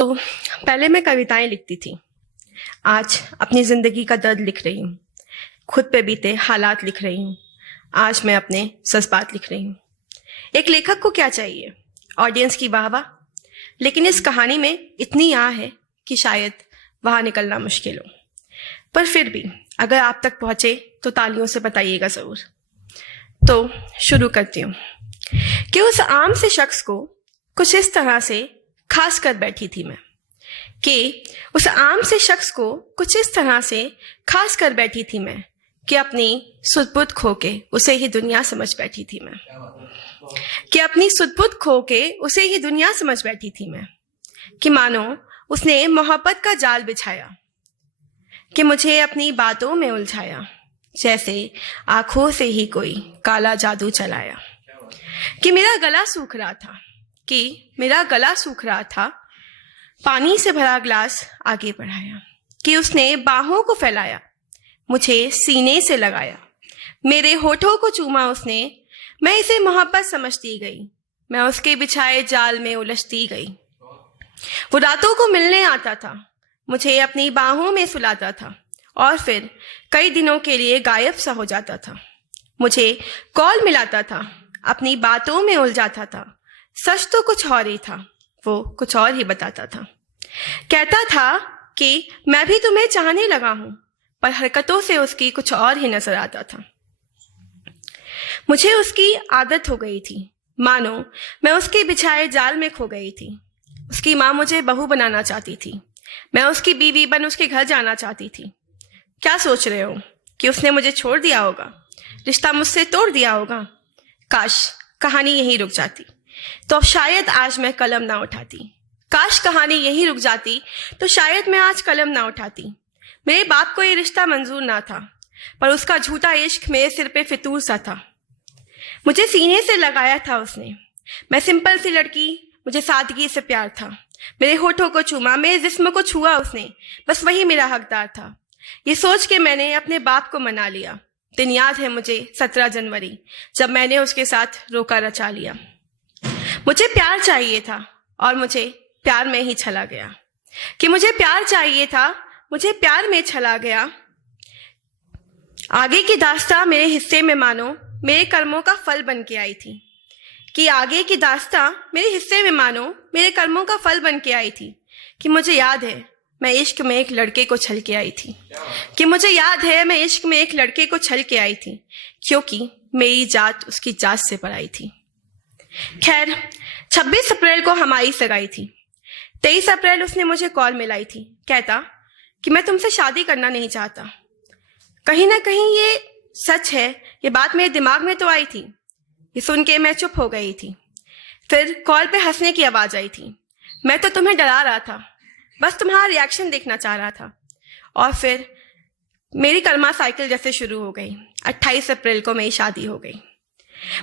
तो पहले मैं कविताएं लिखती थी, आज अपनी ज़िंदगी का दर्द लिख रही हूँ। खुद पे बीते हालात लिख रही हूँ, आज मैं अपने जज्बात लिख रही हूँ। एक लेखक को क्या चाहिए? ऑडियंस की वाहवाह। लेकिन इस कहानी में इतनी आह है कि शायद वहाँ निकलना मुश्किल हो। पर फिर भी अगर आप तक पहुँचे तो तालियों से बताइएगा ज़रूर। तो शुरू करती हूँ कि उस आम से शख्स को कुछ इस तरह से खास कर बैठी थी मैं, कि उस आम से शख्स को कुछ इस तरह से खास कर बैठी थी मैं, कि अपनी सुध-बुध खो के उसे ही दुनिया समझ बैठी थी मैं, कि अपनी सुध-बुध खो के उसे ही दुनिया समझ बैठी थी मैं, कि मानो उसने मोहब्बत का जाल बिछाया, कि मुझे अपनी बातों में उलझाया, जैसे आंखों से ही कोई काला जादू चलाया, कि मेरा गला सूख रहा था, कि मेरा गला सूख रहा था, पानी से भरा ग्लास आगे बढ़ाया, कि उसने बाहों को फैलाया, मुझे सीने से लगाया, मेरे होठों को चूमा उसने, मैं इसे मोहब्बत समझती गई, मैं उसके बिछाए जाल में उलझती गई। वो रातों को मिलने आता था, मुझे अपनी बाहों में सुलाता था और फिर कई दिनों के लिए गायब सा हो जाता था। मुझे कॉल मिलाता था, अपनी बातों में उलझाता था, सच तो कुछ और ही था, वो कुछ और ही बताता था। कहता था कि मैं भी तुम्हें चाहने लगा हूं, पर हरकतों से उसकी कुछ और ही नजर आता था। मुझे उसकी आदत हो गई थी, मानो मैं उसके बिछाए जाल में खो गई थी। उसकी माँ मुझे बहू बनाना चाहती थी, मैं उसकी बीवी बन उसके घर जाना चाहती थी। क्या सोच रहे हो कि उसने मुझे छोड़ दिया होगा, रिश्ता मुझसे तोड़ दिया होगा? काश कहानी यहीं रुक जाती तो शायद आज मैं कलम ना उठाती। काश कहानी यहीं रुक जाती तो शायद मैं आज कलम ना उठाती। मेरे बाप को ये रिश्ता मंजूर ना था, पर उसका झूठा इश्क मेरे सिर पे फितूर सा था। मुझे सीने से लगाया था उसने, मैं सिंपल सी लड़की, मुझे सादगी से प्यार था। मेरे होठों को चूमा, मेरे जिस्म को छुआ उसने, बस वही मेरा हकदार था। ये सोच के मैंने अपने बाप को मना लिया। दिन याद है मुझे 17 जनवरी, जब मैंने उसके साथ रोका रचा लिया। मुझे प्यार चाहिए था और मुझे प्यार में ही छला गया, कि मुझे प्यार चाहिए था, मुझे प्यार में छला गया। आगे की दास्तां मेरे हिस्से में मानो मेरे कर्मों का फल बन के आई थी, कि आगे की दास्तां मेरे हिस्से में मानो मेरे कर्मों का फल बन के आई थी। कि मुझे याद है मैं इश्क में एक लड़के को छल के आई थी, कि मुझे याद है मैं इश्क में एक लड़के को छल के आई थी, क्योंकि मेरी जात उसकी जात से पराई थी। खैर 26 अप्रैल को हमारी सगाई थी। 23 अप्रैल उसने मुझे कॉल मिलाई थी, कहता कि मैं तुमसे शादी करना नहीं चाहता। कहीं ना कहीं ये सच है, ये बात मेरे दिमाग में तो आई थी। ये सुन के मैं चुप हो गई थी। फिर कॉल पे हंसने की आवाज आई थी। मैं तो तुम्हें डरा रहा था, बस तुम्हारा रिएक्शन देखना चाह रहा था। और फिर मेरी कलमा साइकिल जैसे शुरू हो गई। 28 अप्रैल को मेरी शादी हो गई।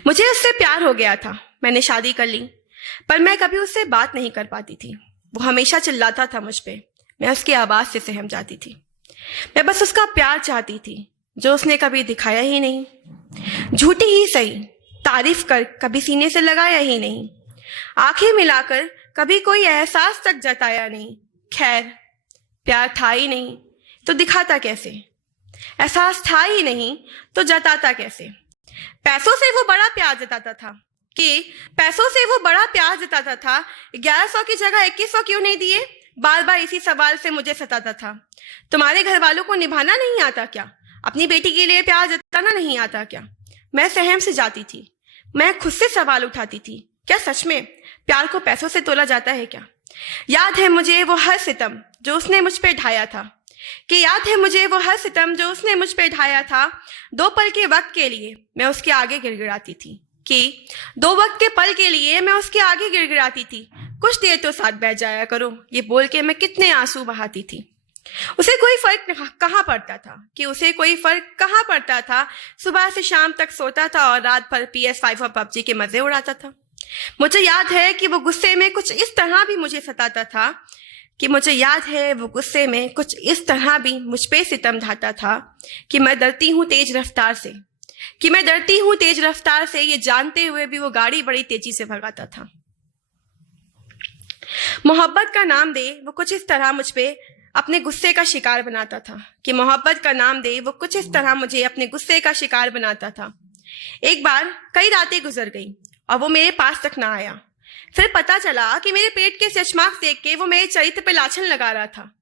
मुझे उससे प्यार हो गया था, मैंने शादी कर ली, पर मैं कभी उससे बात नहीं कर पाती थी। वो हमेशा चिल्लाता था मुझ पे, मैं उसकी आवाज से सहम जाती थी। मैं बस उसका प्यार चाहती थी, जो उसने कभी दिखाया ही नहीं। झूठी ही सही, तारीफ कर कभी सीने से लगाया ही नहीं। आंखें मिलाकर कभी कोई एहसास तक जताया नहीं। खैर प्यार था ही नहीं तो दिखाता कैसे, एहसास था ही नहीं तो जताता कैसे। पैसों से वो बड़ा प्यार जताता था, कि पैसों से वो बड़ा प्यार जताता था। 1100 की जगह 2100 क्यों नहीं दिए? बार बार इसी सवाल से मुझे सताता था। तुम्हारे घर वालों को निभाना नहीं आता क्या? अपनी बेटी के लिए प्यार जताना नहीं आता क्या? मैं सहम से जाती थी, मैं खुद से सवाल उठाती थी, क्या सच में प्यार को पैसों से तोला जाता है क्या? याद है मुझे वो हर सितम जो उसने मुझ पे ढाया था, कि याद है मुझे वो हर सितम जो उसने मुझ पे ढाया था। 2 पल के वक्त के लिए मैं उसके आगे गिड़गिड़ाती थी, कि 2 वक्त के पल के लिए मैं उसके आगे गिड़गिड़ाती थी। कुछ देर तो साथ बैठ जाया करो, ये बोल के मैं कितने आंसू बहाती थी। उसे कोई फर्क कहाँ पड़ता था, कि उसे कोई फर्क कहाँ पड़ता था। सुबह से शाम तक सोता था और रात भर PS5 और PUBG के मजे उड़ाता था। मुझे याद है कि वो गुस्से में कुछ इस तरह भी मुझे सताता था, कि मुझे याद है वो गुस्से में कुछ इस तरह भी मुझ पे सितम ढाता था, कि मैं डरती हूँ तेज रफ्तार से, कि मैं डरती हूँ तेज रफ्तार से, ये जानते हुए भी वो गाड़ी बड़ी तेजी से भगाता था। मोहब्बत का नाम दे वो कुछ इस तरह मुझ पे अपने गुस्से का शिकार बनाता था कि मोहब्बत का नाम दे वो कुछ इस तरह मुझे अपने गुस्से का शिकार बनाता था। एक बार कई रातें गुजर गई और वो मेरे पास तक ना आया। फिर पता चला कि मेरे पेट के स्ट्रेच देख के वो मेरे चरित्र पे लाछन लगा रहा था।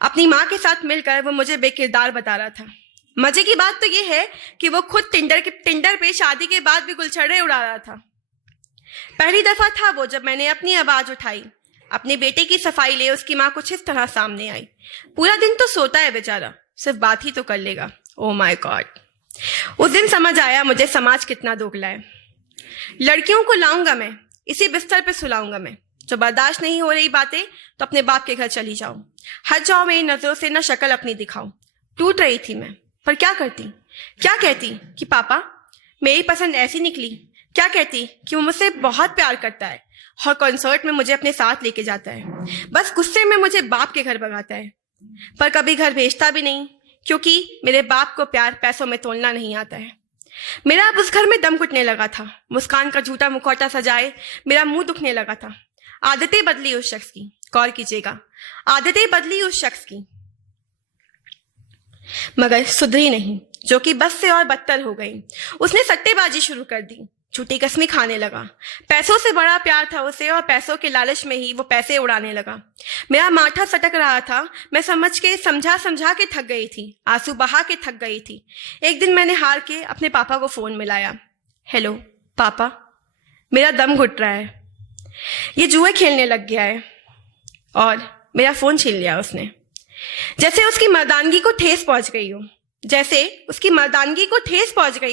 अपनी माँ के साथ मिलकर वो मुझे बेकिरदार बता रहा था। मजे की बात तो ये है कि वो खुद टिंडर पे शादी के बाद भी गुलछड़े उड़ा रहा था। पहली दफा था वो जब मैंने अपनी आवाज उठाई। अपने बेटे की सफाई ले उसकी माँ कुछ इस तरह सामने आई। पूरा दिन तो सोता है बेचारा, सिर्फ बात ही तो कर लेगा। Oh my God. उस दिन समझ आया मुझे समाज कितना दोगला है। लड़कियों को लाऊंगा मैं, इसी बिस्तर पे सुलाऊंगा मैं। जो बर्दाश्त नहीं हो रही बातें तो अपने बाप के घर चली जाओ। हट जाओ मेरी नजरों से, ना शक्ल अपनी दिखाओ। टूट रही थी मैं, पर क्या करती? क्या कहती कि पापा मेरी पसंद ऐसी निकली? क्या कहती कि वो मुझसे बहुत प्यार करता है और कॉन्सर्ट में मुझे अपने साथ लेके जाता है, बस गुस्से में मुझे बाप के घर भगाता है। पर कभी घर भेजता भी नहीं, क्योंकि मेरे बाप को प्यार पैसों में तोलना नहीं आता है। मेरा अब उस घर में दम घुटने लगा था। मुस्कान का झूठा मुखौटा सजाए मेरा मुंह दुखने लगा था। आदतें बदली उस शख्स की, गौर कीजिएगा, आदतें बदली उस शख्स की, मगर सुधरी नहीं, जो कि बस से और बदतर हो गई। उसने सट्टेबाजी शुरू कर दी, झूठी कसमें खाने लगा। पैसों से बड़ा प्यार था उसे और पैसों के लालच में ही वो पैसे उड़ाने लगा। मेरा माथा सटक रहा था। मैं समझा के थक गई थी, आंसू बहा के थक गई थी। एक दिन मैंने हार के अपने पापा को फोन मिलाया। हेलो पापा, मेरा दम घुट रहा है, ये जुए खेलने लग गया है। और मेरा फोन छीन लिया उसने। जैसे उसकी मर्दानगी को ठेस पहुंच गई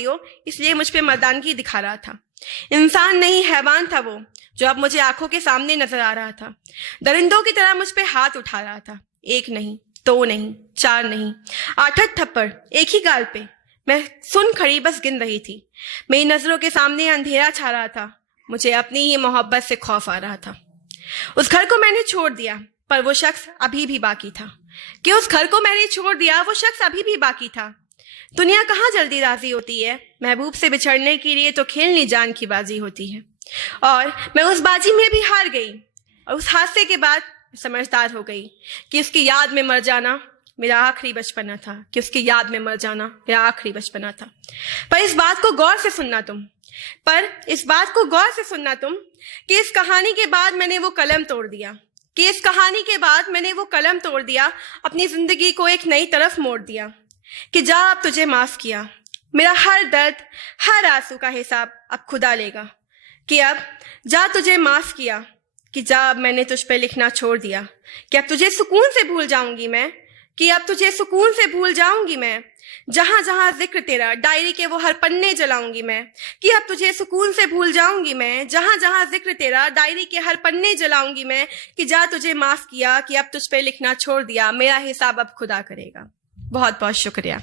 हो, इसलिए मुझ पे मर्दानगी दिखा रहा था। इंसान नहीं हैवान था वो, जो अब मुझे आंखों के सामने नजर आ रहा था। दरिंदों की तरह मुझ पे हाथ उठा रहा था। एक नहीं, दो नहीं, चार नहीं, 8 थप्पड़ एक ही गाल पे। मैं सुन खड़ी बस गिन रही थी। मेरी नजरों के सामने अंधेरा छा रहा था। मुझे अपनी ही मोहब्बत से खौफ आ रहा था। उस घर को मैंने छोड़ दिया, पर वो शख्स अभी भी बाकी था। दुनिया कहाँ जल्दी राजी होती है। महबूब से बिछड़ने के लिए तो खेलनी जान की बाजी होती है। और मैं उस बाजी में भी हार गई। और उस हादसे के बाद समझदार हो गई कि उसकी याद में मर जाना मेरा आखिरी बचपना था। पर इस बात को गौर से सुनना तुम कि इस कहानी के बाद मैंने वो कलम तोड़ दिया, अपनी जिंदगी को एक नई तरफ मोड़ दिया। कि जा अब तुझे माफ किया, मेरा हर दर्द हर आंसू का हिसाब अब खुदा लेगा। कि अब जा तुझे माफ किया, कि जा अब मैंने तुझ पे लिखना छोड़ दिया। कि अब तुझे सुकून से भूल जाऊंगी मैं, जहां जहां जिक्र तेरा डायरी के वो हर पन्ने जलाऊंगी मैं। कि अब तुझे सुकून से भूल जाऊंगी मैं, जहां जहां जिक्र तेरा डायरी के हर पन्ने जलाऊंगी मैं। कि जा तुझे माफ किया, कि अब तुझ पे लिखना छोड़ दिया, मेरा हिसाब अब खुदा करेगा। बहुत बहुत शुक्रिया।